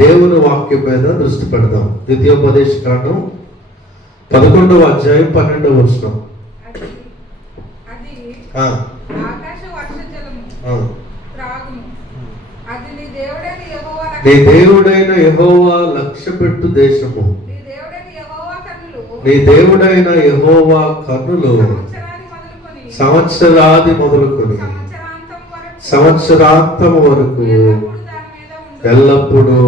దేవుని వాక్యం మీద దృష్టి పెడదాం. ద్వితీయోపదేశ కాండం 11వ అధ్యాయం 12వ వచనం. నీ దేవుడైన యెహోవా లక్ష్యపెట్టు దేశము, నీ దేవుడైన యెహోవా కన్నులు సంవత్సరాది మొదలుకొని సంవత్సరాంతం వరకు ఎల్లప్పుడూ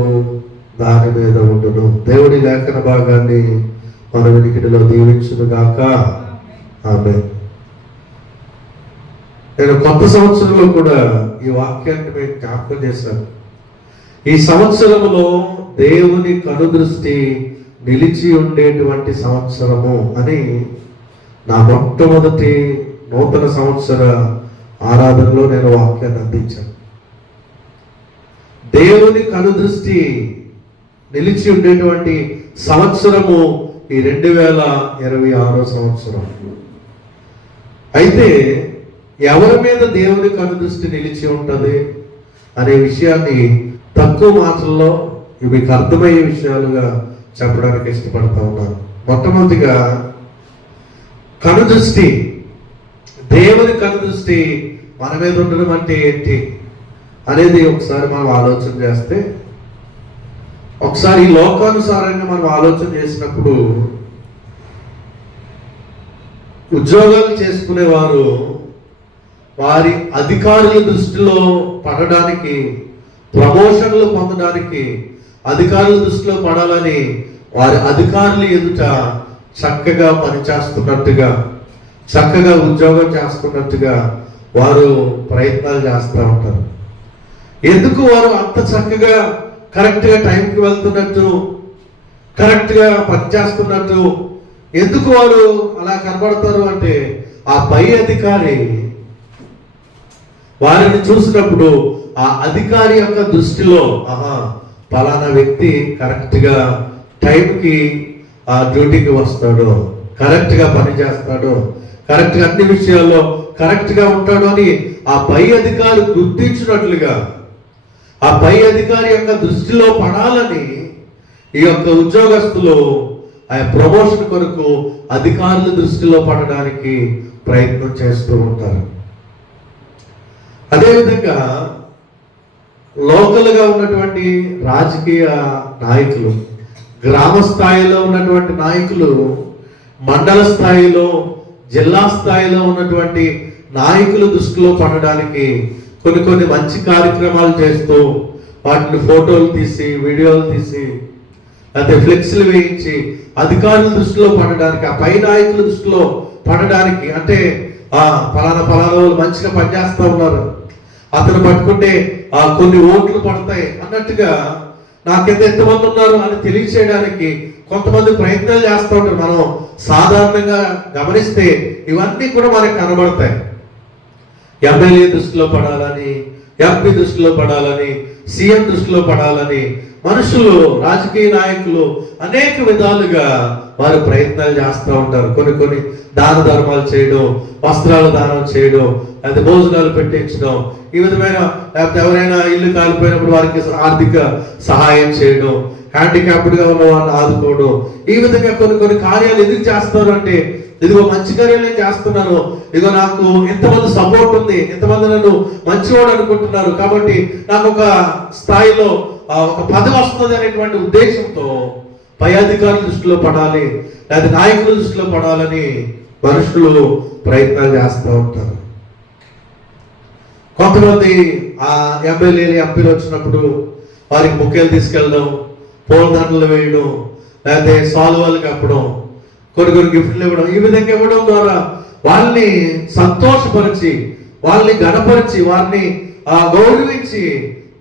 దాని మీద ఉండును. దేవుడి లేఖన భాగాన్ని మన వినికిడిలో దీవించును గాక. ఆమేన్. నేను కొత్త సంవత్సరంలో కూడా ఈ వాక్యాన్ని మేము జ్ఞాపకం చేశాను. ఈ సంవత్సరంలో దేవుని కనుదృష్టి నిలిచి ఉండేటువంటి సంవత్సరము అని నా మొట్టమొదటి నూతన సంవత్సర ఆరాధనలో నేను వాక్యాన్ని అందించాను. దేవుని కనుదృష్టి నిలిచి ఉండేటువంటి సంవత్సరము ఈ 2026 సంవత్సరం. అయితే ఎవరి మీద దేవుని కనుదృష్టి నిలిచి ఉంటుంది అనే విషయాన్ని తక్కువ మాటల్లో మీకు అర్థమయ్యే విషయాలుగా చెప్పడానికి ఇష్టపడతా ఉన్నాను. మొట్టమొదటిగా కనుదృష్టి, దేవుని కనుదృష్టి మన మీద ఉండడం అంటే ఏంటి అనేది ఒకసారి మనం ఆలోచన చేస్తే, ఒకసారి ఈ లోకానుసారంగా మనం ఆలోచన చేసినప్పుడు ఉద్యోగాలు చేసుకునేవారు వారి అధికారుల దృష్టిలో పడడానికి, ప్రమోషన్లు పొందడానికి అధికారుల దృష్టిలో పడాలని వారి అధికారులు ఎదుట చక్కగా పనిచేస్తున్నట్టుగా, చక్కగా ఉద్యోగం చేస్తున్నట్టుగా వారు ప్రయత్నాలు చేస్తూ ఉంటారు. ఎందుకు వారు అంత చక్కగా కరెక్ట్గా టైంకి వెళ్తున్నట్టు, కరెక్ట్గా పనిచేస్తున్నట్టు ఎందుకు వారు అలా కనబడతారు అంటే, ఆ పై అధికారి వారిని చూసినప్పుడు ఆ అధికారి యొక్క దృష్టిలో పలానా వ్యక్తి కరెక్ట్గా టైంకి ఆ డ్యూటీకి వస్తాడు, కరెక్ట్గా పని చేస్తాడు, కరెక్ట్గా అన్ని విషయాల్లో కరెక్ట్గా ఉంటాడు అని ఆ పై అధికారి గుర్తించినట్లుగా, ఆ పై అధికారి యొక్క దృష్టిలో పడాలని ఈ యొక్క ఉద్యోగస్తులు ఆ ప్రమోషన్ కొరకు అధికారుల దృష్టిలో పడడానికి ప్రయత్నం చేస్తూ ఉంటారు. అదేవిధంగా లోకల్గా ఉన్నటువంటి రాజకీయ నాయకులు, గ్రామ స్థాయిలో ఉన్నటువంటి నాయకులు, మండల స్థాయిలో, జిల్లా స్థాయిలో ఉన్నటువంటి నాయకుల దృష్టిలో పడడానికి కొన్ని మంచి కార్యక్రమాలు చేస్తూ వాటిని ఫోటోలు తీసి, వీడియోలు తీసి, లేకపోతే ఫ్లెక్స్లు వేయించి అధికారుల దృష్టిలో పడడానికి, ఆ పై నాయకుల దృష్టిలో పడడానికి, అంటే ఫలానా వాళ్ళు మంచిగా పనిచేస్తూ ఉన్నారు, అతను పట్టుకుంటే కొన్ని ఓట్లు పడతాయి అన్నట్టుగా నాకెంత ఎంతమంది ఉన్నారు అని తెలియచేయడానికి కొంతమంది ప్రయత్నాలు చేస్తూ ఉంటారు. మనం సాధారణంగా గమనిస్తే ఇవన్నీ కూడా మనకు కనబడతాయి. ఎమ్మెల్యే దృష్టిలో పడాలని, ఎంపీ దృష్టిలో పడాలని, సీఎం దృష్టిలో పడాలని మనుషులు, రాజకీయ నాయకులు అనేక విధాలుగా వారు ప్రయత్నాలు చేస్తూ ఉంటారు. కొన్ని దాన ధర్మాలు చేయడం, వస్త్రాలు దానం చేయడం, లేకపోతే భోజనాలు పెట్టించడం, ఈ విధమైన, లేకపోతే ఎవరైనా ఇల్లు కాలిపోయినప్పుడు వారికి ఆర్థిక సహాయం చేయడం, హ్యాండిక్యాప్డ్గా ఉన్న వాళ్ళని ఆదుకోవడం, ఈ విధంగా కొన్ని కార్యాలు ఎందుకు చేస్తారు అంటే, ఇదిగో మంచి కార్యాలు నేను చేస్తున్నాను, ఇదిగో నాకు ఎంతమంది సపోర్ట్ ఉంది, ఎంతమంది నన్ను మంచివాడు అనుకుంటున్నారు, కాబట్టి నాకు ఒక స్థాయిలో ఒక పదవి వస్తుంది అనేటువంటి ఉద్దేశంతో పై అధికారుల దృష్టిలో పడాలి, లేదా నాయకుల దృష్టిలో పడాలని మనుషులు ప్రయత్నాలు చేస్తూ ఉంటారు. కొంతమంది ఆ ఎమ్మెల్యేలు, ఎంపీలు వచ్చినప్పుడు వారికి బుక్కేలు తీసుకెళ్ళడం, పూలదండలు వేయడం, లేకపోతే సాల్వాలు కప్పడం, కొన్ని గిఫ్ట్లు ఇవ్వడం, ఈ విధంగా ఇవ్వడం ద్వారా వాళ్ళని సంతోషపరిచి, వాళ్ళని గణపరిచి, వారిని గౌరవించి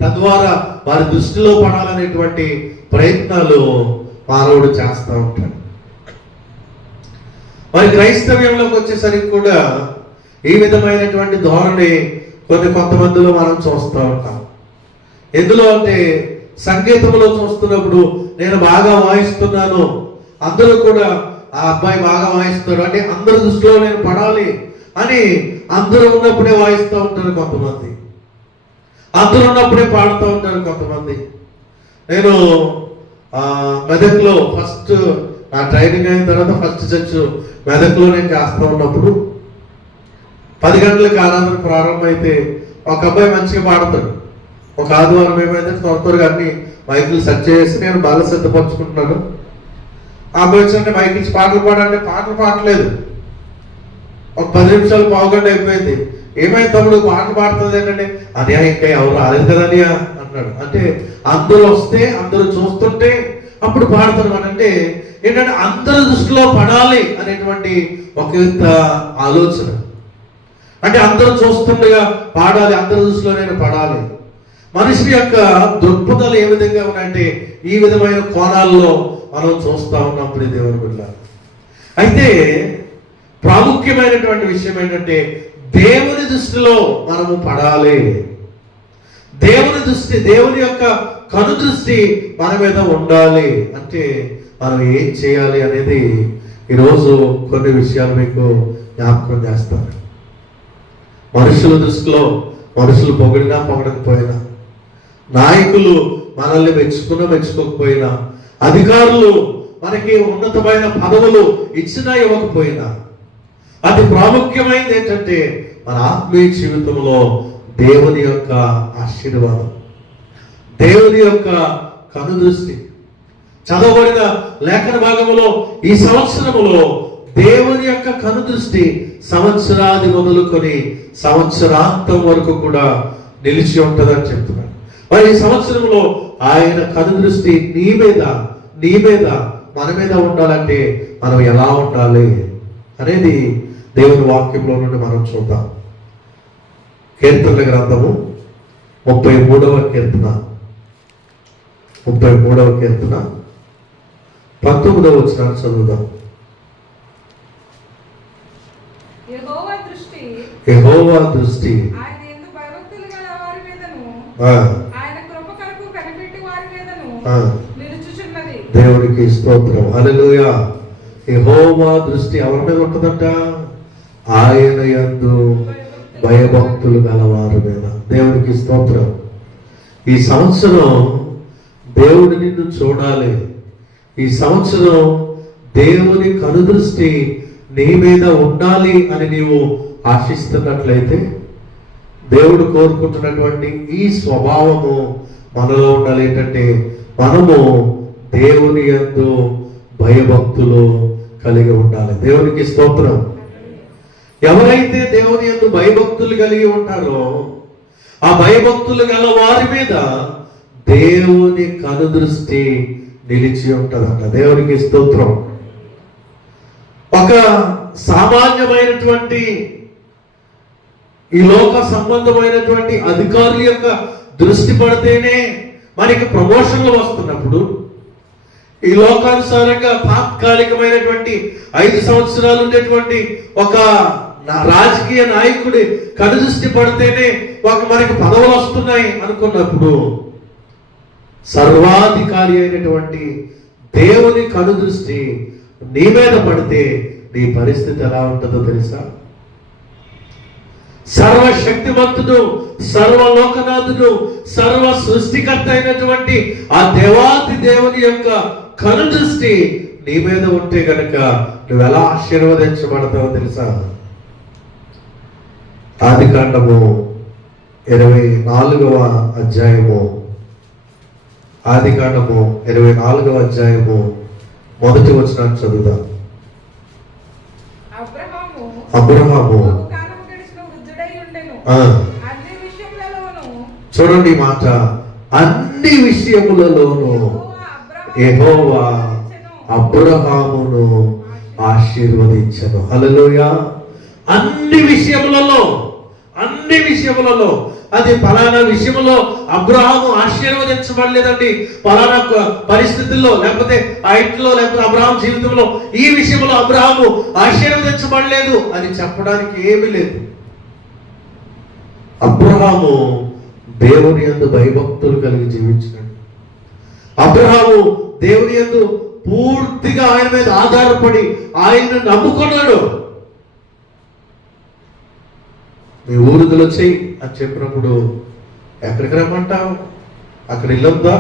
తద్వారా వారి దృష్టిలో పడాలనేటువంటి ప్రయత్నాలు మానవుడు చేస్తూ ఉంటాడు. మరి క్రైస్తవ్యంలోకి వచ్చేసరికి కూడా ఈ విధమైనటువంటి ధోరణి కొంతమందిలో మనం చూస్తూ ఉంటాం. ఎందులో అంటే, సంగీతంలో చూస్తున్నప్పుడు నేను బాగా వాయిస్తున్నాను, అందరూ కూడా ఆ అబ్బాయి బాగా వాయిస్తాడు అంటే అందరి దృష్టిలో నేను పడాలి అని అందరూ ఉన్నప్పుడే వాయిస్తూ ఉంటారు కొంతమంది, అందరూ ఉన్నప్పుడే పాడుతూ ఉంటారు కొంతమంది. నేను మెదక్లో ఫస్ట్ నా ట్రైనింగ్ అయిన తర్వాత ఫస్ట్ చర్చ్ మెదక్లో నేను చేస్తూ ఉన్నప్పుడు 10 గంటలకు ఆరాధన ప్రారంభం అయితే ఒక అబ్బాయి మంచిగా పాడతాడు. ఒక ఆదివారం ఏమైందంటే త్వరగా అన్ని మైకులు సెట్ చేసి నేను బాగా సిద్ధపరచుకుంటున్నాను. ఆ అబ్బాయి వచ్చి మైక్ ఇచ్చి పాటలు పాడంటే పాటలు పాడలేదు. ఒక 10 నిమిషాలు పావుగంట అయిపోయింది. ఏమైంది తమ్ముడు పాటలు పాడుతుంది ఏంటంటే అదే ఇంకా ఎవరు రాలేదు కదని అన్నాడు. అంటే అందరూ వస్తే అందరూ చూస్తుంటే అప్పుడు పాడతారు. అంటే ఏంటంటే అందరి దృష్టిలో పడాలి అనేటువంటి ఒక ఆలోచన. అంటే అందరూ చూస్తుండగా పాడాలి, అందరి దృష్టిలో నేను పడాలి. మనిషి యొక్క దృక్పథాలు ఏ విధంగా ఉన్నాయంటే ఈ విధమైన కోణాల్లో మనం చూస్తూ ఉన్నప్పుడు దేవుని బిడ్డ. అయితే ప్రాముఖ్యమైనటువంటి విషయం ఏంటంటే దేవుని దృష్టిలో మనము పడాలి. దేవుని దృష్టి, దేవుని యొక్క కను దృష్టి మన మీద ఉండాలి. అంటే మనం ఏం చేయాలి అనేది ఈరోజు కొన్ని విషయాలు మీకు జ్ఞాపకం చేస్తాను. మనుషుల దృష్టిలో మనుషులు పొగిడినా పొగడకపోయినా, నాయకులు మనల్ని మెచ్చుకోకపోయినా, అధికారులు మనకి ఉన్నతమైన పదవులు ఇచ్చినా ఇవ్వకపోయినా, అతి ప్రాముఖ్యమైనది ఏంటంటే మన ఆత్మీయ జీవితంలో దేవుని యొక్క ఆశీర్వాదం, దేవుని యొక్క కనుదృష్టి. చదవబడిన లేఖన భాగములో ఈ సంవత్సరములో దేవుని యొక్క కనుదృష్టి సంవత్సరాది మొదలుకొని సంవత్సరాంతం వరకు కూడా నిలిచి ఉంటుందని చెప్తున్నాడు. మరి ఈ సంవత్సరంలో ఆయన కనుదృష్టి నీ మీద మన మీద ఉండాలంటే మనం ఎలా ఉండాలి అనేది దేవుని వాక్యంలో నుండి మనం చూద్దాం. కీర్తనల గ్రంథము 33వ కీర్తన 19వ వచనాన్ని చదువుదాం. యెహోవా దృష్టి దేవునికి స్తోత్రం, హల్లెలూయా. యెహోవా దృష్టి ఎవరి మీద ఉంటుందంట? ఆయన యందు భయభక్తులు గలవారి మీద. దేవునికి స్తోత్రం. ఈ సంవత్సరం దేవుడు నిన్ను చూడాలి. ఈ సంవత్సరం దేవుని కనుదృష్టి నీ మీద ఉండాలి అని నీవు ఆశిస్తున్నట్లయితే దేవుడు కోరుకుంటున్నటువంటి ఈ స్వభావము మనలో ఉండాలి. ఏంటంటే మనము దేవుని యందు భయభక్తులు కలిగి ఉండాలి. దేవునికి స్తోత్రం. ఎవరైతే దేవుని యందు భయభక్తులు కలిగి ఉంటారో ఆ భయభక్తులు గల వారి మీద దేవుని కనుదృష్టి నిలిచి ఉంటుందంట. దేవునికి స్తోత్రం. ఒక సామాన్యమైనటువంటి ఈ లోక సంబంధమైనటువంటి అధికారుల యొక్క దృష్టి పడితేనే మనకి ప్రమోషన్లు వస్తున్నప్పుడు, ఈ లోకానుసారంగా తాత్కాలికమైనటువంటి 5 సంవత్సరాలు ఉండేటువంటి ఒక రాజకీయ నాయకుడి కనుదృష్టి పడితేనే మనకి పదవులు వస్తున్నాయి అనుకున్నప్పుడు, సర్వాధికారి అయినటువంటి దేవుని కనుదృష్టి నీ మీద పడితే నీ పరిస్థితి ఎలా ఉంటుందో తెలుసా? సర్వశక్తిమంతుడు, సర్వలోకనాథుడు, సర్వ సృష్టికర్త అయినటువంటి ఆ దేవాది దేవుని యొక్క కనుదృష్టి నీ మీద ఉంటే కనుక నువ్వు ఎలా ఆశీర్వదించబడతావో తెలుసా? ఆదికాండము 24వ అధ్యాయము, ఆదికాండము 24వ అధ్యాయము 1వ వచనాన్ని చదువుదాం. అబ్రహాము చూడండి ఈ మాట, అన్ని విషయములలోనూ యెహోవా అబ్రహామును ఆశీర్వదించెను. హల్లెలూయా. అన్ని విషయములలో అది ఫలానా విషయంలో అబ్రహాము ఆశీర్వదించబడలేదండి, ఫలానా పరిస్థితుల్లో లేకపోతే ఆ ఇంట్లో లేకపోతే అబ్రహాం జీవితంలో ఈ విషయంలో అబ్రహాము ఆశీర్వదించబడలేదు అని చెప్పడానికి ఏమీ లేదు. అబ్రహాము దేవుని యందు భయభక్తులు కలిగి జీవించినాడు. అబ్రహాము దేవుని యందు పూర్తిగా ఆయన మీద ఆధారపడి ఆయన్ను నమ్ముకున్నాడు. మీ ఊరుదులు వచ్చేయి అని చెప్పినప్పుడు ఎక్కడికి రమ్మంటావు? అక్కడ ఇల్లొద్దా?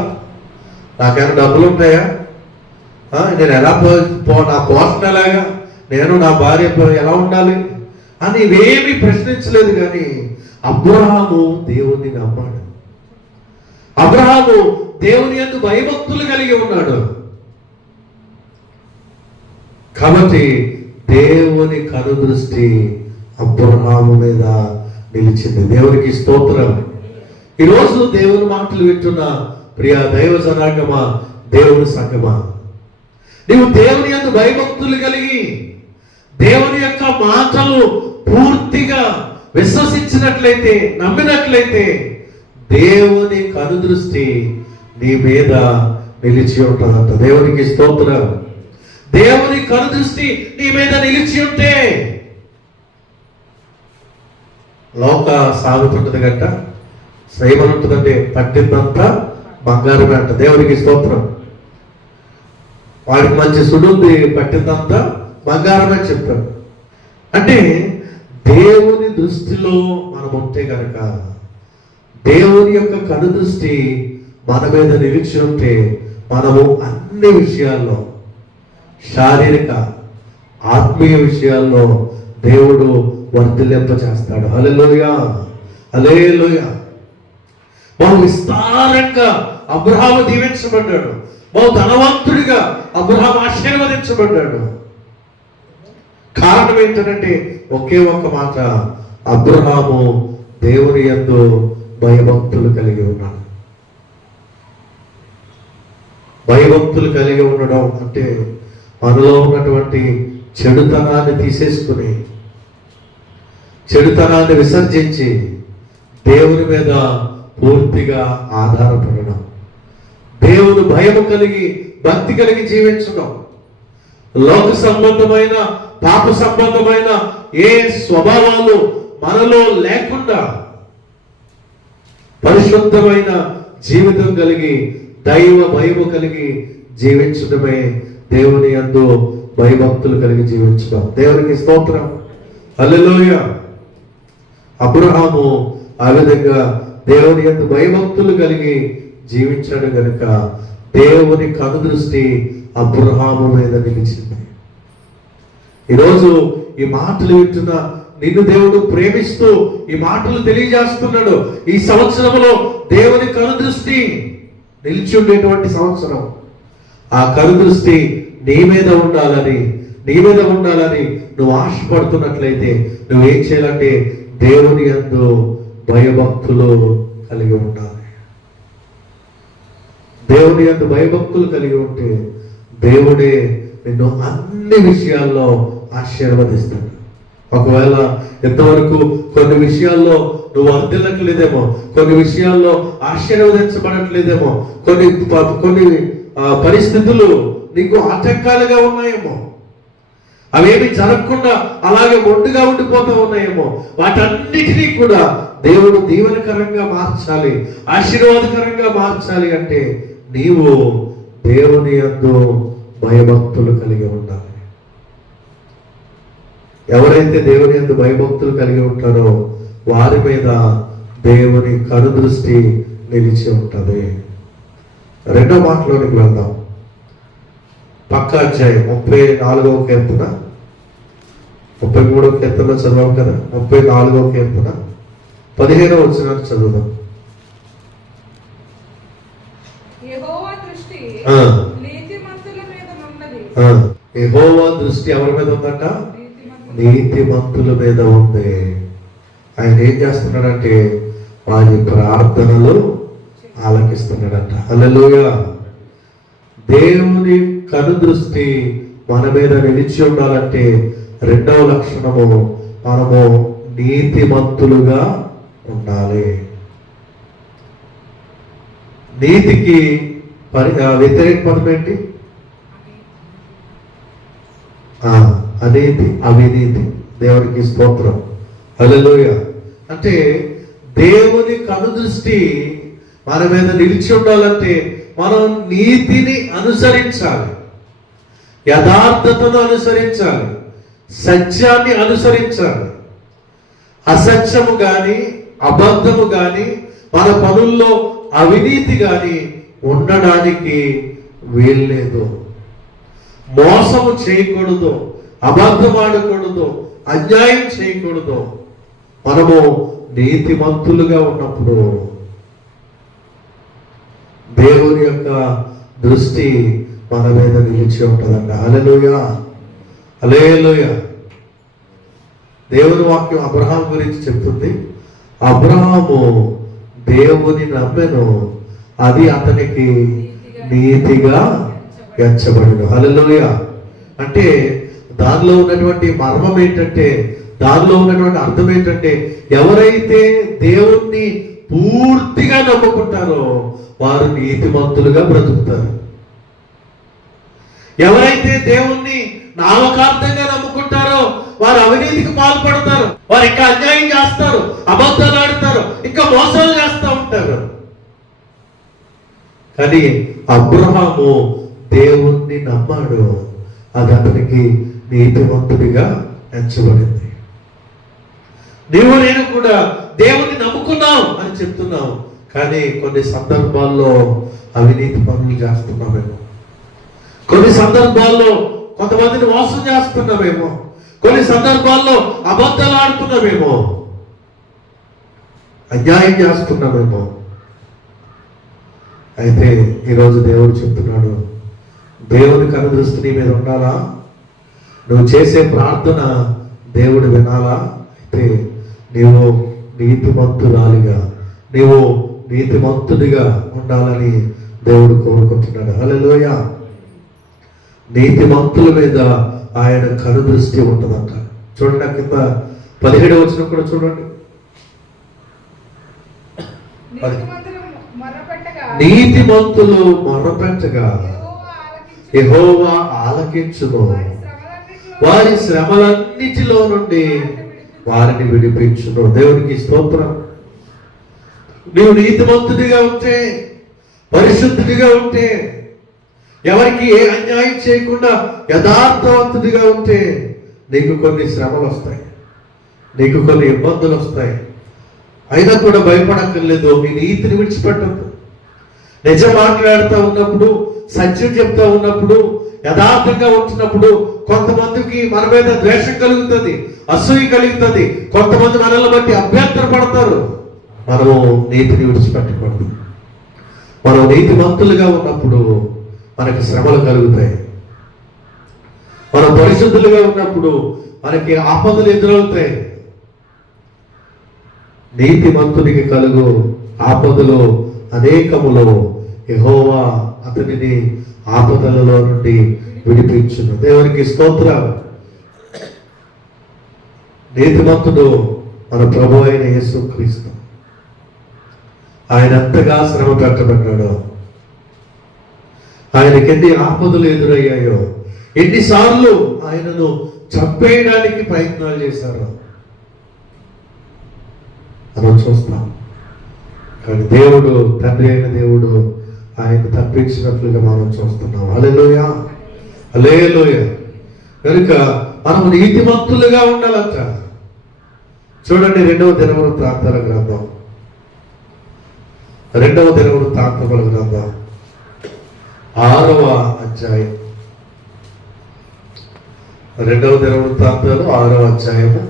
నాకేమైనా డబ్బులు ఉంటాయా, నేను ఎలా నా పోషణ ఎలాగా, నేను నా భార్య ఎలా ఉండాలి అని ఇవేమీ ప్రశ్నించలేదు. కానీ అబ్రహాము దేవుణ్ణి నమ్మాడు. అబ్రహాము దేవుని యందు భయభక్తులు కలిగి ఉన్నాడు. కాబట్టి దేవుని కనుదృష్టి అబ్రహాము మీద నిలిచింది. దేవునికి స్తోత్రం. ఈరోజు దేవుని మాటలు వింటున్న ప్రియ దైవ జనాంగమా, దేవుని సంగమా, నీవు దేవుని యందు భయభక్తులు కలిగి దేవుని యొక్క మాటలు పూర్తిగా విశ్వసించినట్లయితే, నమ్మినట్లయితే దేవుని కనుదృష్టి నీ మీద నిలిచి ఉంటుందంట. దేవునికి స్తోత్రం. దేవుని కనుదృష్టి నీ మీద నిలిచి ఉంటే లోక సాగుతుంటది గంట, ఏమనుంటుందంటే పట్టిందంతా బంగారమే అంట. దేవునికి స్తోత్రం. వాడికి మంచి సుడుంది, పట్టిందంతా బంగారమే చెప్తాడు. అంటే దేవుని దృష్టిలో మనం ఉంటే కనుక, దేవుని యొక్క కనుదృష్టి మన మీద నిలిచి ఉంటే మనము అన్ని విషయాల్లో, శారీరక ఆత్మీయ విషయాల్లో దేవుడు వర్ధిల్లింప చేస్తాడు. హల్లెలూయా, హల్లెలూయా. బహు విస్తారంగా అబ్రహాము దీవించబడ్డాడు. బహు ధనవంతుడిగా అబ్రహాము ఆశీర్వదించబడ్డాడు. కారణం ఏంటంటే ఒకే ఒక్క మాట, అబ్రహాము దేవుని యందు భయభక్తులు కలిగి ఉన్నాడు. భయభక్తులు కలిగి ఉండడం అంటే మనలో ఉన్నటువంటి చెడుతనాన్ని తీసేసుకుని, చెడుతనాన్ని విసర్జించి దేవుని మీద పూర్తిగా ఆధారపడడం, దేవుని భయము కలిగి భక్తి కలిగి జీవించడం, లోక సంబంధమైన పాప సంబంధమైన ఏ స్వభావాలు మనలో లేకుండా పరిశుద్ధమైన జీవితం కలిగి దైవ భయము కలిగి జీవించడమే దేవుని యందు భయభక్తులు కలిగి జీవించడం. దేవునికి స్తోత్రం. హల్లెలూయా. అబ్రహాము ఆ విధంగా దేవుని యందు భయభక్తులు కలిగి జీవించాడు కనుక దేవుని కనుదృష్టి అబ్రహాము మీద నిలిచింది. ఈరోజు ఈ మాటలు వింటున్న నిన్ను దేవుడు ప్రేమిస్తూ ఈ మాటలు తెలియజేస్తున్నాడు. ఈ సంవత్సరంలో దేవుని కనుదృష్టి నిలిచి ఉండేటువంటి సంవత్సరం. ఆ కనుదృష్టి నీ మీద ఉండాలని నువ్వు ఆశపడుతున్నట్లయితే నువ్వేం చేయాలంటే దేవుని యందు భయభక్తులు కలిగి ఉండాలి. దేవుని యందు భయభక్తులు కలిగి ఉంటే దేవుడే నిన్ను అన్ని విషయాల్లో ఆశీర్వదిస్తాడు. ఒకవేళ ఇంతవరకు కొన్ని విషయాల్లో నువ్వు వర్ధిల్లట్లేదేమో, కొన్ని విషయాల్లో ఆశీర్వదించబడట్లేదేమో, కొన్ని పరిస్థితులు నీకు ఆటంకాలుగా ఉన్నాయేమో, అవేమి జరగకుండా అలాగే మొండిగా ఉండిపోతూ ఉన్నాయేమో, వాటన్నిటినీ కూడా దేవుడు దీవెనకరంగా మార్చాలి, ఆశీర్వాదకరంగా మార్చాలి అంటే నీవు దేవుని యందు భయభక్తులు కలిగి ఉండాలి. ఎవరైతే దేవుని యందు భయభక్తులు కలిగి ఉంటారో వారి మీద దేవుని కనుదృష్టి నిలిచి ఉంటుంది. రెండో మాటలోనికి వెళ్దాం. పక్క అధ్యాయం 34వ కీర్తన, 33వ కీర్తన చదవం కదా, 34వ కీర్తన 15వ వచనాన్ని చదువుదాం. యెహోవా దృష్టి ఎవరి మీద ఉందంట? నీతిమంతుల మీద ఉంది. ఆయన ఏం చేస్తున్నాడంటే వారి ప్రార్థనలు ఆలకిస్తున్నాడంట. హల్లెలూయా. దేవుని కనుదృష్టి మన మీద నిలిచి ఉండాలంటే రెండవ లక్షణము, మనము నీతిమంతులుగా ఉండాలి. నీతికి వ్యతిరేక పదం ఏంటి? అనీతి, అవినీతి. దేవునికి స్తోత్రం. హల్లెలూయా. అంటే దేవుని కనుదృష్టి మన మీద నిలిచి ఉండాలంటే మనం నీతిని అనుసరించాలి, యథార్థతను అనుసరించాలి, సత్యాన్ని అనుసరించాలి. అసత్యము కానీ అబద్ధము కానీ మన పనుల్లో అవినీతి కానీ ఉండడానికి వీల్లేదు. మోసము చేయకూడదు, అబద్ధం ఆడకూడదు, అన్యాయం చేయకూడదు. మనము నీతిమంతులుగా ఉన్నప్పుడు దేవుని యొక్క దృష్టి మన మీద నిలిచి ఉంటుందంట. హల్లెలూయా, హల్లెలూయా. దేవుని వాక్యం అబ్రహాం గురించి చెప్తుంది. అబ్రహాము దేవుని నమ్మెను, అది అతనికి నీతిగా ఎంచబడిను. హల్లెలూయా. అంటే దానిలో ఉన్నటువంటి మర్మం ఏంటంటే, దానిలో ఉన్నటువంటి అర్థం ఏంటంటే, ఎవరైతే దేవుణ్ణి పూర్తిగా నమ్ముకుంటారో వారు నీతిమంతులుగా బ్రతుకుతారు. ఎవరైతే దేవుణ్ణి నామకార్థంగా నమ్ముకుంటారో వారు అవినీతికి పాల్పడతారు, వారు ఇంకా అన్యాయం చేస్తారు, అబద్ధాలు ఆడతారు, ఇంకా మోసాలు చేస్తూ ఉంటారు. కానీ అబ్రహాము దేవుణ్ణి నమ్మాడు, అది అతనికి నీతిమంతుడిగా ఎంచబడింది. నీవు నేను కూడా దేవుణ్ణి నమ్ముకున్నాం అని చెప్తున్నావు, కానీ కొన్ని సందర్భాల్లో అవినీతి పనులు చేస్తున్నామేమో, కొన్ని సందర్భాల్లో కొంతమందిని మోసం చేస్తున్నామేమో, కొన్ని సందర్భాల్లో అబద్ధాలు ఆడుతున్నామేమో, అన్యాయం చేస్తున్నామేమో. అయితే ఈరోజు దేవుడు చెప్తున్నాడు, దేవుని కనుదృష్టి నీ మీద ఉండాలా? నువ్వు చేసే ప్రార్థన దేవుడు వినాలా? అయితే నీవు నీతిమంతురాలిగా, నీవు నీతిమంతుడిగా ఉండాలని దేవుడు కోరుకుంటున్నాడు. హల్లెలూయా. నీతిమంతుల మీద ఆయన కనుదృష్టి ఉంటుందంట. చూడండి, కింద 17 వచనం కూడా చూడండి. నీతిమంతులు మొర్రపెట్టగా యెహోవా ఆలకించును, వారి శ్రమలన్నిటిలో నుండి వారిని విడిపించును. దేవునికి స్తోత్రం. నీవు నీతిమంతుడిగా ఉంటే, పరిశుద్ధుడిగా ఉంటే, ఎవరికి ఏ అన్యాయం చేయకుండా యథార్థవంతుడిగా ఉంటే నీకు కొన్ని శ్రమలు వస్తాయి, నీకు కొన్ని ఇబ్బందులు వస్తాయి. అయినా కూడా భయపడక్కర్లేదు. నీ నీతిని విడిచిపెట్టద్దు. నిజం మాట్లాడుతూ ఉన్నప్పుడు, సత్యం చెప్తూ ఉన్నప్పుడు, యథార్థంగా ఉంటున్నప్పుడు కొంతమందికి మన మీద ద్వేషం కలుగుతుంది, అసూయ కలుగుతుంది, కొంతమంది మనల్ని బట్టి అభ్యంతర పడతారు. మనము నీతిని విడిచిపెట్టకూడదు. మనం నీతిమంతులుగా ఉన్నప్పుడు మనకి శ్రమలు కలుగుతాయి. మనం పరిశుద్ధులుగా ఉన్నప్పుడు మనకి ఆపదలు ఎదురవుతాయి. నీతిమంతునికి కలుగు ఆపదలు అనేకములో యెహోవా అతనిని ఆపదలలో నుండి విడిపించును. దేవునికి స్తోత్రం. నీతిమంతుడు మన ప్రభు అయిన యేసుక్రీస్తు. ఆయన ఎంతగా శ్రమ పెట్టబడ్డాడో, ఆయనకి ఎన్ని ఆపదలు ఎదురయ్యాయో, ఎన్నిసార్లు ఆయనను చంపేయడానికి ప్రయత్నాలు చేశారో మనం చూస్తాం. కానీ దేవుడు, తండ్రి అయిన దేవుడు ఆయన తప్పించినట్లుగా మనం చూస్తున్నాం. హల్లెలూయా, హల్లెలూయా. కనుక మనం నీతిమంతులుగా ఉండాలంట. చూడండి, 2వ దినవృత్తాంతాల గ్రంథం, 2వ దినవృత్తాంతముల గ్రంథం 6వ అధ్యాయం, 2వ దినవృత్తాంతాలు 6వ అధ్యాయము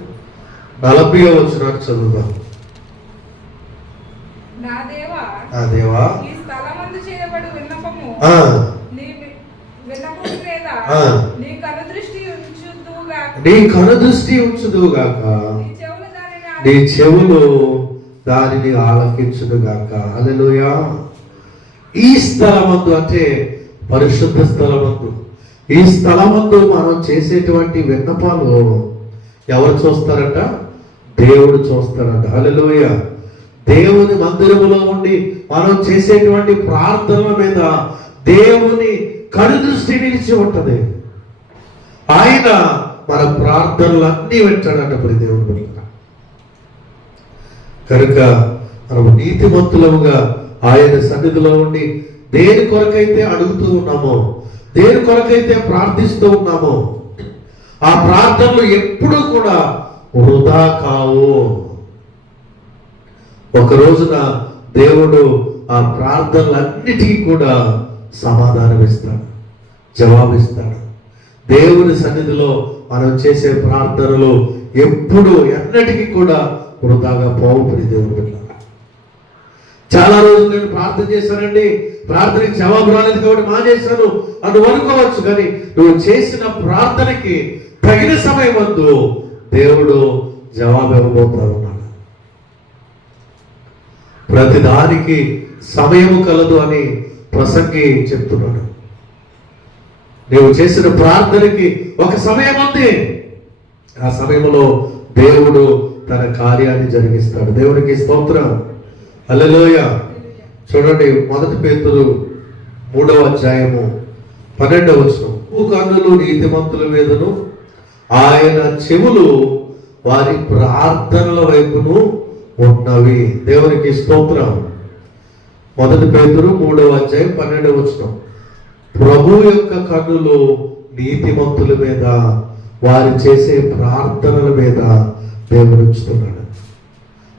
40వ వచనాన్ని చదువుదాం. నా దేవా, నీ కనుదృష్టి ఉంచుదుగాక, నీ చెవులు దానిని ఆలకించుదుగాక. హల్లెలూయా. ఈ స్థలమందు అంటే పరిశుద్ధ స్థలమందు, ఈ స్థలమందు మనం చేసేటువంటి విన్నపాలు ఎవరు చూస్తారట? దేవుడు చూస్తారట. హల్లెలూయా. దేవుని మందిరములో ఉండి మనం చేసేటువంటి ప్రార్థనల మీద దేవుని కనుదృష్టి నిలిచి ఉంటది. ఆయన మన ప్రార్థనలన్నీ వింటాడట ప్రతి దేవుడు. కనుక మనం నీతిమంతులముగా ఆయన సన్నిధిలో ఉండి దేని కొరకైతే అడుగుతూ ఉన్నామో, దేని కొరకైతే ప్రార్థిస్తూ ఉన్నామో, ఆ ప్రార్థనలు ఎప్పుడూ కూడా వృధా కావు. ఒక రోజున దేవుడు ఆ ప్రార్థనలన్నిటికీ కూడా సమాధానం ఇస్తాడు, జవాబిస్తాడు. దేవుని సన్నిధిలో మనం చేసే ప్రార్థనలు ఎప్పుడు ఎన్నటికీ కూడా వృధాగా పోవు. దేవుని బిడ్డ, చాలా రోజులు నేను ప్రార్థన చేశానండి, ప్రార్థనకి జవాబు రాలేదు కాబట్టి మానేశాను అని అనుకోవచ్చు. కానీ నువ్వు చేసిన ప్రార్థనకి తగిన సమయం అందు దేవుడు జవాబు ఇవ్వబోతా ఉన్నాడు. ప్రతిదానికి సమయము కలదు అని ప్రసంగి చెప్తున్నాడు. నీవు చేసిన ప్రార్థనకి ఒక సమయం ఉంది, ఆ సమయంలో దేవుడు తన కార్యాన్ని జరిగిస్తాడు. దేవునికి స్తోత్రం, హల్లెలూయా. చూడండి, 1 పేతురు 3వ అధ్యాయము 12వ వచనం. కన్నులు నీతిమంతుల మీదను ఆయన చెవులు వారి ప్రార్థనల వైపును ఉన్నవి. దేవునికి స్తోత్రం. 1 పేతురు 3వ అధ్యాయం 12వ వచనం. ప్రభు యొక్క కన్నులు నీతిమంతుల మీద, వారు చేసే ప్రార్థనల మీద దేవుడు ఉంచుతున్నాడు.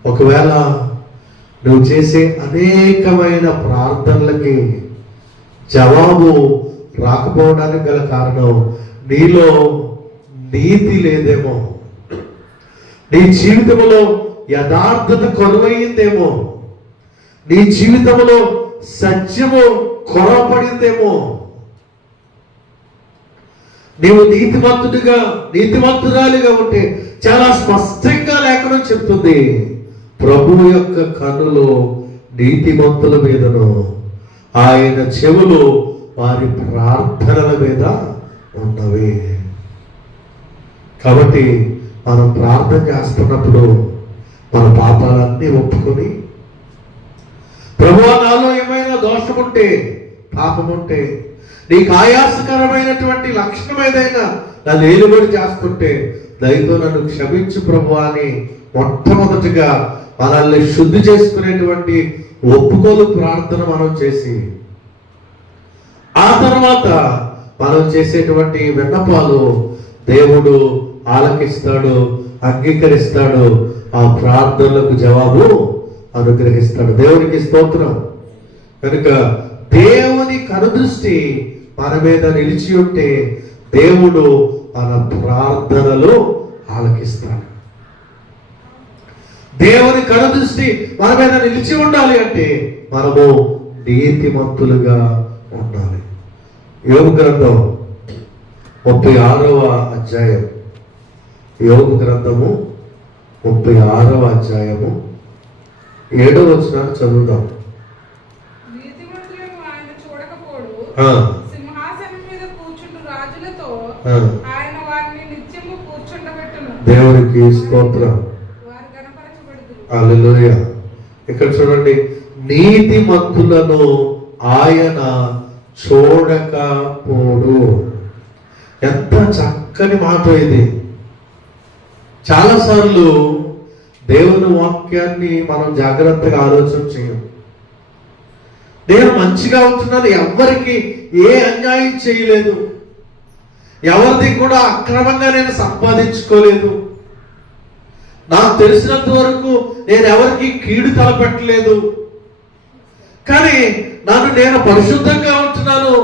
ఒకవేళ నువ్వు చేసే అనేకమైన ప్రార్థనలకి జవాబు రాకపోవడానికి గల కారణం నీలో నీతి లేదేమో, నీ జీవితంలో యథార్థత కొరవయిందేమో, నీ జీవితంలో సత్యము కొరపడిందేమో. నీవు నీతిమంతురాలిగా ఉంటే చాలా స్పష్టంగా లేఖనం చెప్తుంది, ప్రభువు యొక్క కన్నులు నీతిమంతుల మీదను ఆయన చెవులు వారి ప్రార్థనల మీద ఉన్నవి. కాబట్టి మనం ప్రార్థన చేస్తున్నప్పుడు మన పాపాలన్నీ ఒప్పుకొని, ప్రభువా నాలో ఏమైనా దోషం ఉంటే, పాపం ఉంటే, నీకు ఆయాసకరమైనటువంటి లక్షణం ఏదైనా నన్ను ఏలుబడి చేస్తుంటే దయతో నన్ను క్షమించు ప్రభువా అని మొట్టమొదటిగా మనల్ని శుద్ధి చేసుకునేటువంటి ఒప్పుకోలు ప్రార్థన మనం చేసి, ఆ తర్వాత మనం చేసేటువంటి విన్నపాలు దేవుడు ఆలకిస్తాడు, అంగీకరిస్తాడు, ఆ ప్రార్థనలకు జవాబు అనుగ్రహిస్తాడు. దేవునికి స్తోత్రం. కనుక దేవుని కనుదృష్టి మన మీద నిలిచి ఉంటే దేవుడు మన ప్రార్థనలు ఆలకిస్తాడు. దేవుని కనుదృష్టి మన మీద నిలిచి ఉండాలి అంటే మనము నీతిమంతులుగా ఉండాలి. యోబు గ్రంథం 36వ అధ్యాయం, యోబు గ్రంథము 36వ అధ్యాయము 7వ వచనాన్ని చదువుదాం. దేవునికి స్తోత్రం, హల్లెలూయా. ఇక్కడ చూడండి, నీతిమంతులను ఆయన చూడకపోడు. ఎంత చక్కని మాట ఇది. చాలాసార్లు దేవుని వాక్యాన్ని మనం జాగ్రత్తగా ఆలోచన చేయం. నేను మంచిగా ఉంటున్నాను, ఎవరికి ఏ అన్యాయం చేయలేదు, ఎవరిది కూడా అక్రమంగా నేను సంపాదించుకోలేదు, నాకు తెలిసినంత వరకు నేను ఎవరికి కీడు తలపెట్టలేదు, కానీ నేను పరిశుద్ధంగా ఉంటున్నాను,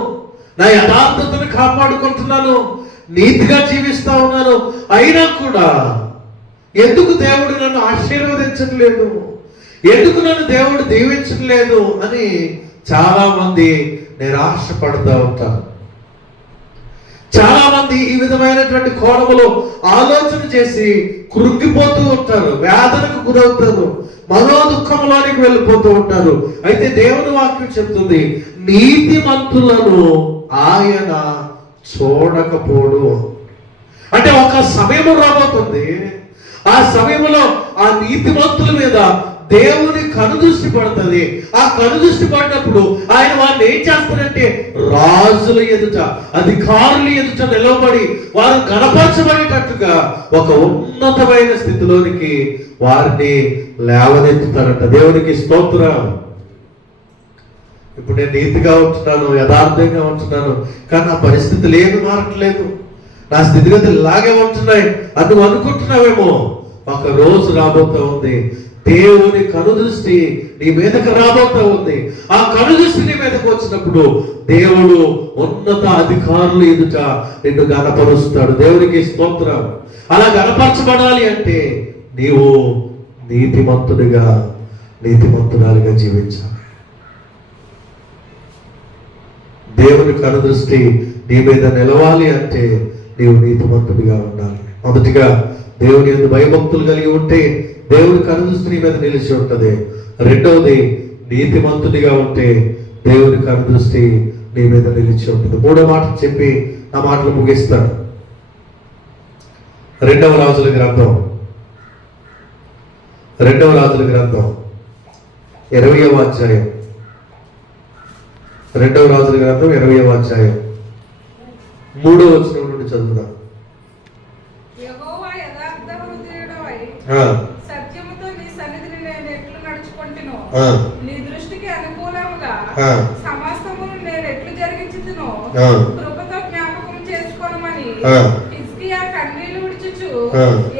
నా యథార్థతను కాపాడుకుంటున్నాను, నీతిగా జీవిస్తా ఉన్నాను, అయినా కూడా ఎందుకు దేవుడు నన్ను ఆశీర్వదించట్లేదు, ఎందుకు నన్ను దేవుడు దీవించట్లేదు అని చాలా మంది నిరాశపడుతూ ఉంటారు. చాలా మంది ఈ విధమైనటువంటి కోణములో ఆలోచన చేసి కృంగిపోతూ ఉంటారు, వేదనకు గురవుతారు, మనో దుఃఖంలోనికి వెళ్ళిపోతూ ఉంటారు. అయితే దేవుని వాక్యం చెప్తుంది, నీతిమంతులను ఆయన చూడకపోడు. అంటే ఒక సమయం రాబోతుంది, ఆ సమయంలో ఆ నీతిమంతుల మీద దేవుని కనుదృష్టి పడుతుంది. ఆ కనుదృష్టి పడినప్పుడు ఆయన వారిని ఏం చేస్తారంటే రాజుల ఎదుట, అధికారుల ఎదుట నిలబడి వారు గణపరచబడేటట్టుగా ఒక ఉన్నతమైన స్థితిలోనికి వారిని లేవనెత్తుతారట. దేవునికి స్తోత్రం. ఇప్పుడు నేను నీతిగా ఉంటున్నాను, యథార్థంగా ఉంటున్నాను, కానీ నా పరిస్థితులు ఏమి మారట్లేదు, నా స్థితిగతులు ఇలాగే ఉంటున్నాయి అని నువ్వు అనుకుంటున్నావేమో. ఒక రోజు రాబోతూ ఉంది, దేవుని కనుదృష్టి నీ మీదకు రాబోతా ఉంది. ఆ కనుదృష్టి నీ మీదకు వచ్చినప్పుడు దేవుడు ఉన్నత అధికారులు ఎదుట నిన్ను గణపరుస్తాడు. దేవునికి స్తోత్రం. అలా గణపరచబడాలి అంటే నీవు నీతిమంతురాలిగా జీవించాలి. దేవుని కనుదృష్టి నీ మీద నిలవాలి అంటే నీవు నీతిమంతుడిగా ఉండాలి. మొదటిగా దేవుని యందు భయభక్తులు కలిగి ఉంటే దేవుని కనుదృష్టి నీ మీద నిలిచి ఉంటది. రెండవది, నీతిమంతుడిగా ఉంటే దేవుని కనుదృష్టి నీ మీద నిలిచి ఉంటుంది. మూడో మాట చెప్పి నా మాటలు ముగిస్తాను. 2వ రాజుల గ్రంథం 20వ అధ్యాయం 2వ రాజుల గ్రంథం 20వ అధ్యాయం 3వ వచనం నుండి చదువుదాం. యెహోవా యథార్థ హృదయుడవై సత్యముతో నీ సన్నిధిని నేను ఎట్లు నడుచుకొంటినో, నీ దృష్టికి అనుకూలముగా సమస్తమును నేను ఎట్లు జరిగించుదునో కృపతో జ్ఞాపకం చేసుకొనమని హిజ్కియా కన్నీళ్లు విడుచుచు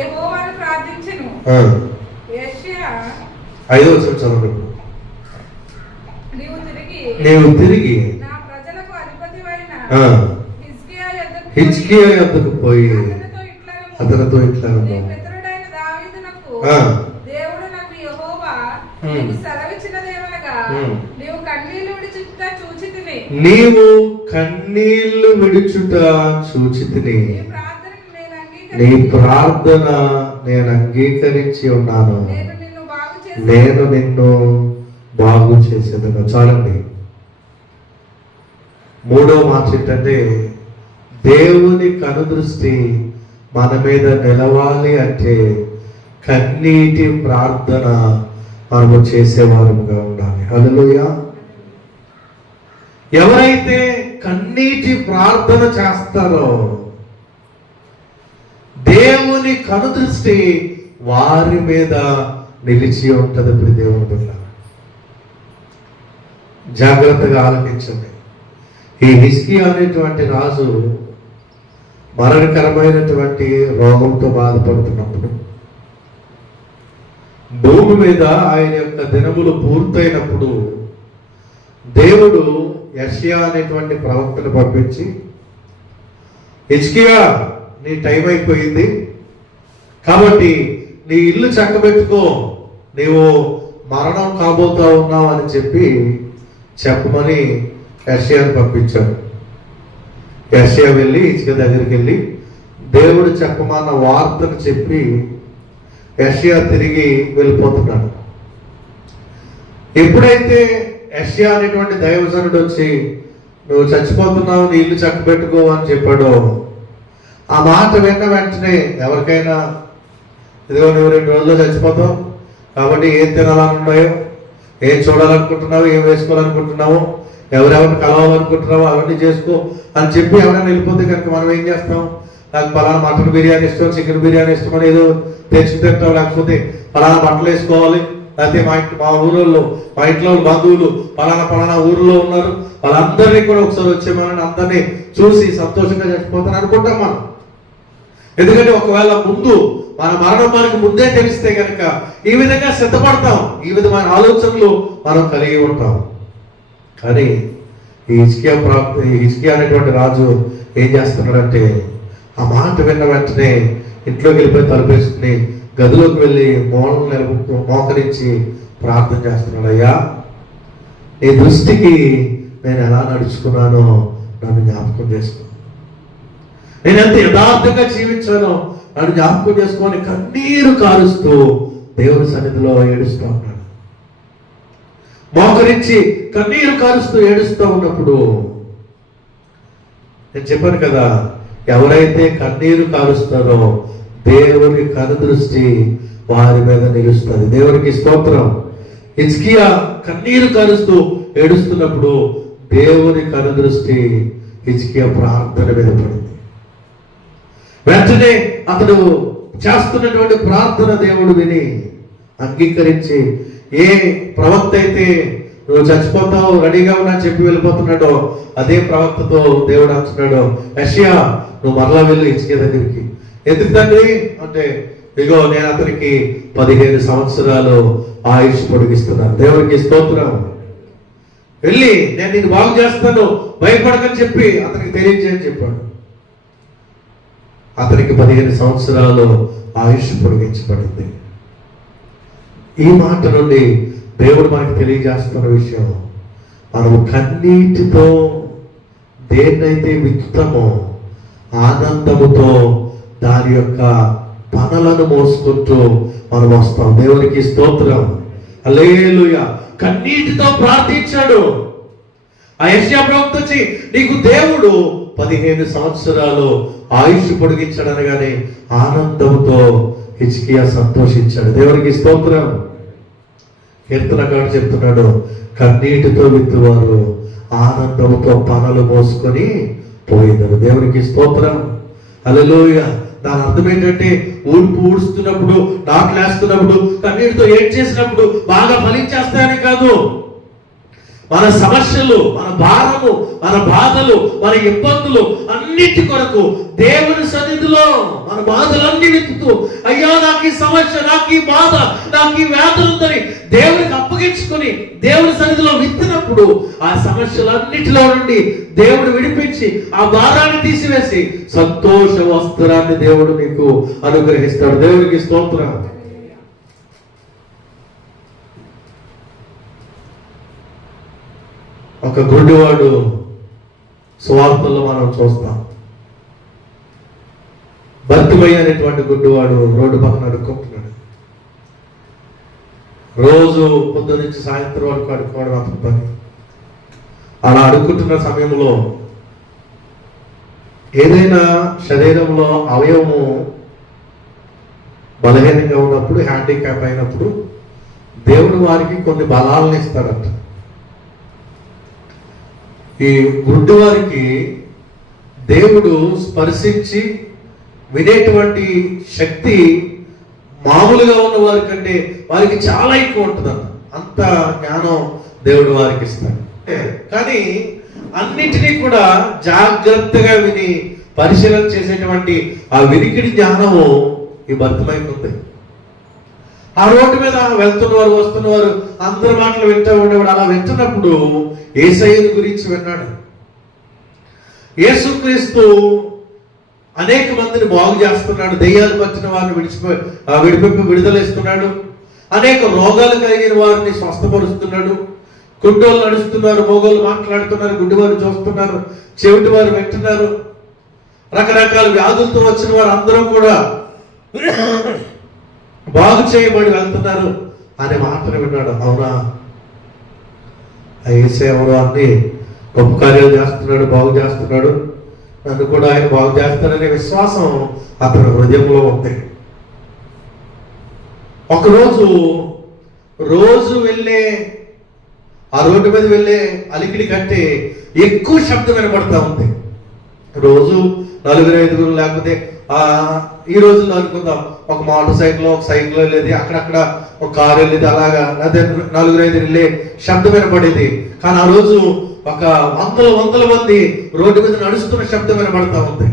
యెహోవాను ప్రార్థించెను. యెషయా 5వ వచనం చదవండి. నీవు తిరిగి నా ప్రజలకు అధిపతివైన హిజ్కియా యొద్దకు పోయి అతనితో ఇట్లా పితరుడైన దావీదునకు దేవుడు నాకు యెహోవా నీకు సెలవిచ్చినదేమనగా, నీవు కన్నీళ్లు విడుచుట చూచితిని, నీ ప్రార్థన నేను అంగీకరించి ఉన్నాను, నేను నిన్ను బాగు చేసేదను. చాలండి. మూడవ మాట ఏంటంటే, దేవుని కనుదృష్టి మన మీద నిలవాలి అంటే కన్నీటి ప్రార్థన మనము చేసేవారముగా ఉండాలి. హల్లెలూయా. ఎవరైతే కన్నీటి ప్రార్థన చేస్తారో దేవుని కనుదృష్టి వారి మీద నిలిచి ఉంటది. ఇప్పుడు దేవుని బిడ్డ జాగ్రత్తగా ఆలకించండి. ఈ హిజ్కియా అనేటువంటి రాజు మరణకరమైనటువంటి రోగంతో బాధపడుతున్నప్పుడు, భూమి మీద ఆయన యొక్క దినములు పూర్తయినప్పుడు దేవుడు యెషయా అనేటువంటి ప్రవక్తను పంపించి, హిజ్కియా నీ టైం అయిపోయింది కాబట్టి నీ ఇల్లు చక్కబెట్టుకో, నీవు మరణం కాబోతా ఉన్నావు అని చెప్పమని యెషయాను పంపించాడు. యెషయా వెళ్ళి హిజ్కియా దగ్గరికి వెళ్ళి దేవుడు చెప్పమన్న వార్తను చెప్పి యెషయా తిరిగి వెళ్ళిపోతున్నాడు. ఎప్పుడైతే యెషయా అనేటువంటి దైవజనుడు వచ్చి నువ్వు చచ్చిపోతున్నావు, నీ ఇల్లు చక్కబెట్టుకో అని చెప్పాడో, ఆ మాట విన్న వెంటనే ఎవరికైనా ఇదిగో నువ్వు 2 రోజుల్లో చచ్చిపోతావు కాబట్టి ఏం తినాలని ఉన్నాయో, ఏం చూడాలనుకుంటున్నావు, ఏం వేసుకోవాలనుకుంటున్నావు, ఎవరెవరిని కలవాలనుకుంటున్నావో అవన్నీ చేసుకో అని చెప్పి ఎవరైనా వెళ్ళిపోతే కనుక మనం ఏం చేస్తాం? నాకు పలానా మటన్ బిర్యానీ ఇష్టం, చికెన్ బిర్యానీ ఇష్టం అని ఏదో తెచ్చి తింటాం, లేకపోతే పలానా బట్టలు వేసుకోవాలి, లేకపోతే మా ఊళ్ళో మా ఇంట్లో బంధువులు పలానా ఊరిలో ఉన్నారు, వాళ్ళందరినీ కూడా ఒకసారి వచ్చేమని అందరినీ చూసి సంతోషంగా చచ్చిపోతాను అనుకుంటాం మనం. ఎందుకంటే ఒకవేళ ముందు మన మరణం మనకు ముందే తెలిస్తే కనుక ఈ విధంగా సిద్ధపడతాం, ఈ విధమైన ఆలోచనలు మనం కలిగి ఉంటాం. కానీ ఈ హిజ్కియా అనేటువంటి రాజు ఏం చేస్తున్నాడంటే, ఆ మాట విన్న వెంటనే ఇంట్లోకి వెళ్ళిపోయి తలుపేసుకుని గదిలోకి వెళ్ళి మూలను మోకరించి ప్రార్థన చేస్తున్నాడు. అయ్యా, నీ దృష్టికి నేను ఎలా నడుచుకున్నానో నన్ను జ్ఞాపకం చేసుకో, నేను ఎంత యథార్థంగా జీవించానో నన్ను జ్ఞాపకం చేసుకొని కన్నీరు కారుస్తూ దేవుని సన్నిధిలో ఏడుస్తూ ఉన్నాడు. మోకరించి కన్నీరు కారుస్తూ ఏడుస్తూ ఉన్నప్పుడు నేను చెప్పాను కదా, ఎవరైతే కన్నీరు కారుస్తారో దేవుని కనుదృష్టి వారి మీద నిలుస్తుంది. దేవునికి స్తోత్రం. హిజ్కియా కన్నీరు కారుస్తూ ఏడుస్తున్నప్పుడు దేవుని కనుదృష్టి హిజ్కియా ప్రార్థన మీద పడింది. వెంటనే అతడు చేస్తున్నటువంటి ప్రార్థన దేవుడు విని అంగీకరించి, ఏ ప్రవక్త అయితే నువ్వు చచ్చిపోతావు రెడీగా ఉన్నా చెప్పి వెళ్ళిపోతున్నాడో అదే ప్రవక్తతో దేవుడు అంటున్నాడు, యెషయా నువ్వు మరలా వెళ్ళి హిజ్కియా దగ్గరికి. ఎందుకు తండ్రి అంటే, ఇగో నేను అతనికి 15 సంవత్సరాలు ఆయుష్ పొడిగిస్తున్నాను. దేవునికి స్తోత్రం. వెళ్ళి నేను నిన్ను బాగు చేస్తాను, భయపడకని చెప్పి అతనికి తెలియజేయని చెప్పాడు. అతనికి 15 సంవత్సరాలు ఆయుష్ పొడిగించబడింది. ఈ మాట నుండి దేవుడు మనకి తెలియజేస్తున్న విషయం, మనము కన్నీటితో దేన్నైతే విత్తుతామో ఆనందముతో దాని యొక్క పనులను మోసుకుంటూ మనం వస్తాం. దేవునికి స్తోత్రం. హల్లెలూయా. కన్నీటితో ప్రార్థించాడు. ఆ యెషయా ప్రవక్త వచ్చి నీకు దేవుడు 15 సంవత్సరాలు ఆయుష్ పొడిగించాడు అనగానే ఆనందంతో హిజ్కియా సంతోషించాడు. దేవునికి స్తోత్రం. కీర్తనకారుడు చెప్తున్నాడు, కన్నీటితో విత్తువారు ఆనందంతో పనులు మోసుకొని పోయినారు. దేవునికి స్తోత్రం. హల్లెలూయా. దాని అర్థం ఏంటంటే ఊడుస్తున్నప్పుడు, నాట్లేస్తున్నప్పుడు, కన్నీటితో ఏడ్ చేసినప్పుడు బాగా ఫలించేస్తాయని కాదు. మన సమస్యలు, మన భారము, మన బాధలు, మన ఇబ్బందులు అన్నిటి కొరకు దేవుని సన్నిధిలో మన బాధలన్నీ వెతుకుతూ, అయ్యా నాకు ఈ సమస్య, నాకు ఈ బాధ, నాకు ఈ వ్యాధులు ఉందని దేవునికి అప్పగించుకొని దేవుని సన్నిధిలో విత్తినప్పుడు ఆ సమస్యలన్నిటిలో నుండి దేవుడు విడిపించి ఆ భారాన్ని తీసివేసి సంతోష వస్త్రాన్ని దేవుడు నీకు అనుగ్రహిస్తాడు. దేవునికి స్తోత్రం. ఒక గుడ్డివాడు సువార్తల్లో మనం చూస్తాం. బర్తిమయ్య అనేటువంటి గుడ్డివాడు రోడ్డు పక్కన అడుక్కుంటున్నాడు. రోజు పొద్దు నుంచి సాయంత్రం వరకు అడుక్కోవడం అతని పని. అలా అడుక్కుంటున్న సమయంలో ఏదైనా శరీరంలో అవయవము బలహీనంగా ఉన్నప్పుడు, హ్యాండిక్యాప్ అయినప్పుడు దేవుడు వారికి కొన్ని బలాలను ఇస్తాడంట. ఈ గుడ్డి వారికి దేవుడు స్పర్శించి వినేటువంటి శక్తి మామూలుగా ఉన్న వారి కంటే వారికి చాలా ఎక్కువ ఉంటుందంట. అంత జ్ఞానం దేవుడు వారికి ఇస్తాడు. కానీ అన్నిటినీ కూడా జాగ్రత్తగా విని పరిశీలన చేసేటువంటి ఆ వినికిడి జ్ఞానము ఈ భర్తమైకి ఉంది. ఆ రోడ్డు మీద వెళ్తున్నవారు, వస్తున్నవారు అందరి మాటలు వింటూ ఉండేవాడు. అలా వింటున్నప్పుడు యేసయ్యను గురించి విన్నాడు. యేసుక్రీస్తు అనేక మందిని బాగు చేస్తున్నాడు. దెయ్యాలు పట్టిన వారిని విడిపింపి విడుదలేస్తున్నాడు. అనేక రోగాలు కలిగిన వారిని స్వస్థపరుస్తున్నాడు. కుంటోళ్ళు నడుస్తున్నారు, మోగోళ్ళు మాట్లాడుతున్నారు, గుడ్డివారు చూస్తున్నారు, చెవిటి వారు వింటున్నారు. రకరకాల వ్యాధులతో వచ్చిన వారు అందరూ కూడా బాగు చేయబడి వెళ్తున్నారు అనే మాటను విన్నాడు. అవునా, యేసయ్య ఎవరో అన్ని గొప్ప కార్యాలు చేస్తున్నాడు, బాగు చేస్తున్నాడు, నన్ను కూడా ఆయన బాగు చేస్తాడనే విశ్వాసం అతని హృదయంలో ఉంది. ఒకరోజు వెళ్ళే ఆ రోడ్డు మీద వెళ్ళే అలికిడి కంటే ఎక్కువ శబ్దం వినపడతా ఉంది. రోజు 4-5 లేకపోతే ఈ రోజుల్లో అనుకుందాం, ఒక మోటార్ సైకిల్, ఒక సైకిల్ వెళ్ళేది, అక్కడక్కడ ఒక కారు వెళ్ళేది, అలాగా అదే 4-5 వెళ్ళే శబ్దం వినపడేది. కానీ ఆ రోజు ఒక వందల మంది రోడ్డు మీద నడుస్తున్న శబ్దం వినపడతా ఉంది.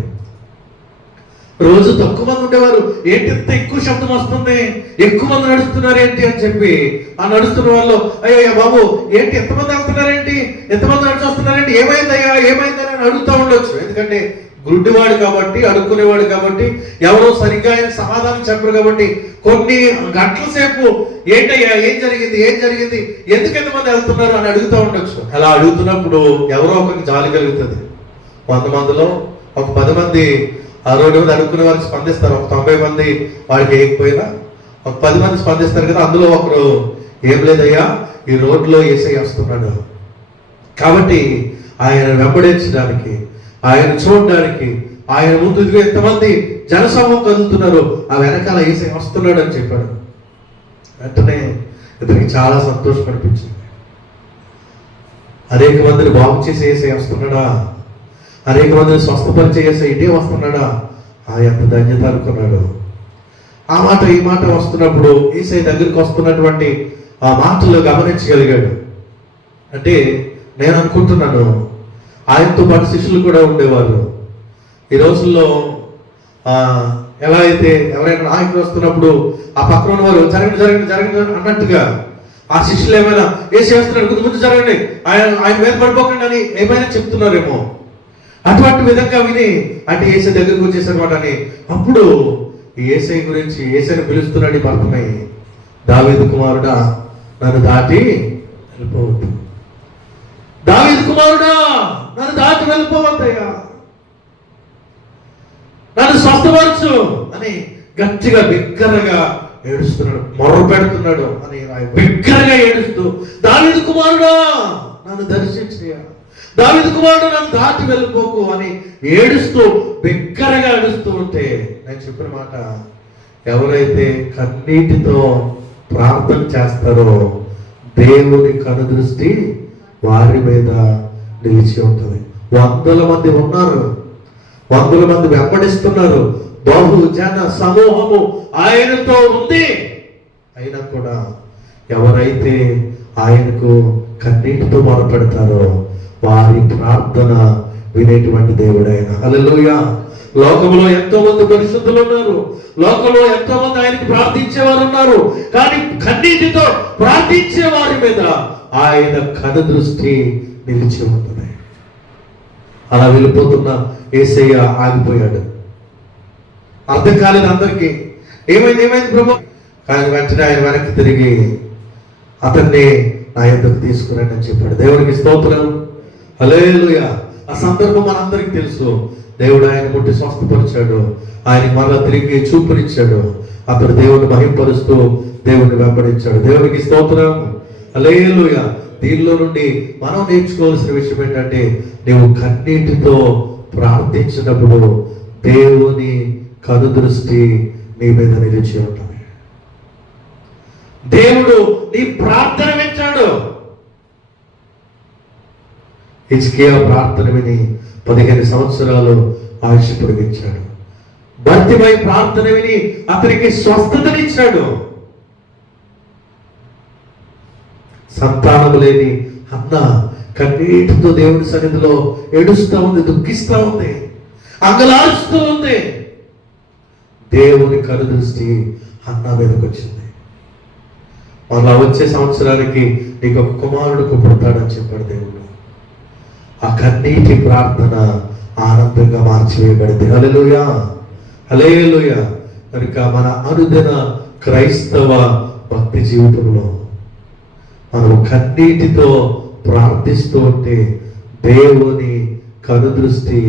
రోజు తక్కువ మంది ఉండేవారు, ఏంటి ఇంత ఎక్కువ శబ్దం వస్తుంది, ఎక్కువ మంది నడుస్తున్నారు ఏంటి అని చెప్పి ఆ నడుస్తున్న వాళ్ళు, అయ్యో బాబు ఏంటి ఎంతమంది వెళ్తున్నారేంటి, ఎంతమంది నడిచి వస్తున్నారేంటి, ఏమైందయ్యా ఏమైందని అని అడుగుతూ ఉండొచ్చు. ఎందుకంటే గుడ్డివాడు కాబట్టి, అడుక్కునేవాడు కాబట్టి, ఎవరో సరిగ్గా ఆయన సమాధానం చెప్పరు కాబట్టి కొన్ని గంటల సేపు ఏంటయ్యా ఏం జరిగింది ఎందుకు ఎంతమంది వెళ్తున్నారు అని అడుగుతూ ఉండొచ్చు. అలా అడుగుతున్నప్పుడు ఎవరో ఒకరికి జాలి కలుగుతుంది. 100 మందిలో ఒక 10 మంది ఆ రోడ్డు మీద అడుక్కునే వారికి స్పందిస్తారు. ఒక 90 మంది వాడికి వేయకపోయినా ఒక 10 మంది స్పందిస్తారు కదా. అందులో ఒకరు, ఏం లేదయ్యా ఈ రోడ్లో యేసయ్య వస్తున్నాడు కాబట్టి ఆయన వెంబడించడానికి, ఆయన చూడడానికి, ఆయన ముందు ఎంతమంది జనసమూహం కదులుతున్నారు, ఆ వెనకాల యేసయ్య వస్తున్నాడు అని చెప్పాడు. వెంటనే ఇతనికి చాలా సంతోషం అనిపించింది. అనేక మందిని బాగు చేసి యేసయ్య వస్తున్నాడా, అనేక మందిని స్వస్థపరిచే యేసయ్య ఇటే వస్తున్నాడా, ఎంత ధన్యత అనుకున్నాడు. ఆ మాట ఈ మాట వస్తున్నప్పుడు యేసయ్య దగ్గరికి వస్తున్నటువంటి ఆ మాటల్లో గమనించగలిగాడు. అంటే నేను అనుకుంటున్నాను ఆయనతో పాటు శిష్యులు కూడా ఉండేవారు. ఈ రోజుల్లో ఎలా అయితే ఎవరైనా నాయకులు వస్తున్నప్పుడు ఆ పక్కన ఉన్న వారు జరగండి జరగండి జరగండి అన్నట్టుగా ఆ శిష్యులు ఏమైనా ఏ చేస్తున్నాడు ముందు ముందు జరగండి, ఆయన మీద పడిపోకండి అని ఏమైనా చెప్తున్నారేమో. అటువంటి విధంగా విని అంటే ఏసై దగ్గరకు వచ్చేసనమాట అని అప్పుడు ఏసై గురించి ఏసైని పిలుస్తున్నాడు భర్తమై, దావీదు కుమారుడా నన్ను దాటి వెళ్ళిపోవద్దు, దావీదు కుమారుడా నన్ను దాటి వెళ్ళిపోవద్దయ్యా, నన్ను స్వస్థపరచు అని గట్టిగా బిగ్గరగా ఏడుస్తున్నాడు, మొర్ర పెడుతున్నాడు అని బిగ్గరగా ఏడుస్తూ, దావీదు కుమారుడా నన్ను దర్శించయ్యా, దావీదు కుమారుడు నన్ను దాటి వెళ్ళిపోకు అని ఏడుస్తూ బిగ్గరగా ఏడుస్తూ ఉంటే నేను చెప్పిన మాట, ఎవరైతే కన్నీటితో ప్రార్థన చేస్తారో దేవుని కనుదృష్టి వారి మీద నిలిచి ఉంటుంది. 100 మంది ఉన్నారు, 100 మంది వెంబడిస్తున్నారు, బహు జన సమూహము ఆయనతో ఉంది. అయినా కూడా ఎవరైతే ఆయనకు కన్నీటితో మొరపెడతారో వారి ప్రార్థన వినేటువంటి దేవుడు ఆయన. హల్లెలూయా. లోకంలో ఎంతో మంది పరిశుద్ధులు ఉన్నారు, లోకంలో ఎంతో మంది ఆయనకు ప్రార్థించేవారు ఉన్నారు, కానీ కన్నీటితో ప్రార్థించే వారి మీద ఆయన కనుదృష్టి నిలిచి ఉంటుంది. అలా వెళ్ళిపోతున్న యేసయ్య ఆగిపోయాడు. అర్థం కాలేదు అందరికీ, ఏమైంది ప్రభు. కానీ వెంటనే ఆయన వెనక్కి తిరిగి అతన్ని నా యొద్దకు తీసుకురండి అని చెప్పాడు. దేవుడికి స్తోత్రం. హల్లెలూయా. ఆ సందర్భం మనందరికీ తెలుసు. దేవుడు ఆయన ముట్టి స్వస్థపరిచాడు, ఆయన మరలా తిరిగి చూపునిచ్చాడు. అతడు దేవుని మహింపరుస్తూ దేవుని వెంబడించాడు. దేవునికి స్తోత్రం. హల్లెలూయా. దీనిలో నుండి మనం నేర్చుకోవాల్సిన విషయం ఏంటంటే, నీవు కన్నీటితో ప్రార్థించినప్పుడు దేవుని కనుదృష్టి నీ మీద నిలిచి ఉంటుంది. దేవుడు నీ ప్రార్థన వింటాడు. హిజ్కియా ప్రార్థన విని 15 సంవత్సరాలు ఆయుష్ పొడిగించాడు. భర్తిమై ప్రార్థన విని అతనికి స్వస్థతనిచ్చాడు. సంతానము లేని అన్న కన్నీటితో దేవుని సన్నిధిలో ఏడుస్తూ ఉంది, దుఃఖిస్తూ ఉంది, అంగలారుస్తూ ఉంది. దేవుని కనుదృష్టి అన్న మీదకి వచ్చింది. మళ్ళా వచ్చే సంవత్సరానికి నీకు ఒక కుమారుడు పుడతాడని చెప్పాడు దేవుడు. ఆ కన్నీటి ప్రార్థన ఆనందంగా మార్చివేయబడింది. హల్లెలూయా, హల్లెలూయా. కనుక మన అనుదిన క్రైస్తవ భక్తి జీవితంలో మనం కన్నీటితో ప్రార్థిస్తూ ఉంటే దేవుని కనుదృష్టి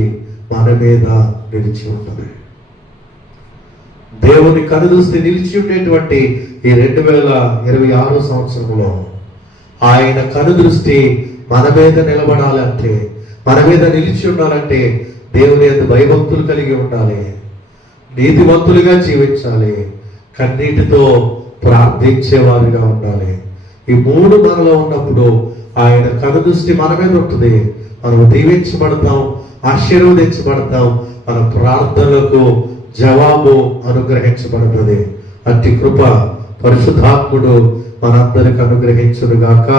మన మీద నిలిచి ఉంటుంది. దేవుని కనుదృష్టి నిలిచి ఉండేటువంటి ఈ 2026 సంవత్సరంలో ఆయన కనుదృష్టి మన మీద నిలబడాలంటే, మన మీద నిలిచి ఉండాలంటే దేవుని యందు భయభక్తులు కలిగి ఉండాలి, నీతిమంతులుగా జీవించాలి, కన్నీటితో ప్రార్థించేవారుగా ఉండాలి. ఈ 3 మనలో ఉన్నప్పుడు ఆయన కనుదృష్టి మన మీద ఉంటుంది. మనం దీవించబడతాం, ఆశీర్వదించబడతాం, మన ప్రార్థనలకు జవాబు అనుగ్రహించబడుతుంది. అట్టి కృప పరిశుద్ధాత్ముడు మనందరికి అనుగ్రహించునుగాక.